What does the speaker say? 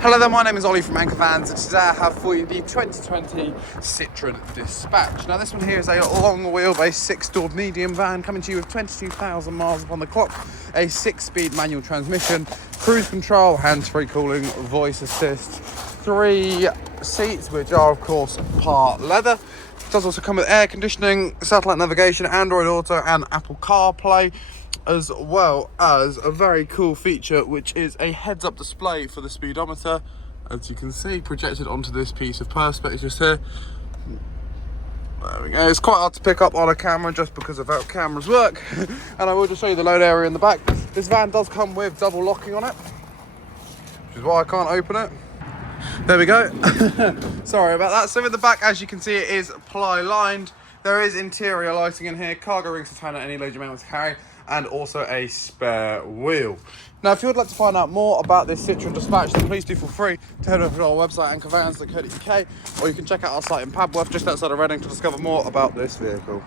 Hello there, my name is Ollie from Anchor Vans, and today I have for you the 2020 Citroen Dispatch. Now this one here is a long wheelbase 6-door medium van coming to you with 22,000 miles upon the clock, a 6-speed manual transmission, cruise control, hands-free cooling, voice assist, 3 seats which are of course part leather. It does also come with air conditioning, satellite navigation, Android Auto and Apple CarPlay, as well as a very cool feature which is a heads-up display for the speedometer, as you can see projected onto this piece of perspex just here. There we go. It's quite hard to pick up on a camera just because of how cameras work. And I will just show you the load area in the back. This van does come with double locking on it, which is why I can't open it. There we go. Sorry about that. So in the back, as you can see, it is ply lined. There is interior lighting in here, cargo rings to turn out any load you may want to carry, and also a spare wheel. Now, if you would like to find out more about this Citroen Dispatch, then please do feel free to head over to our website, anchorvans.co.uk, or you can check out our site in Padworth, just outside of Reading, to discover more about this vehicle.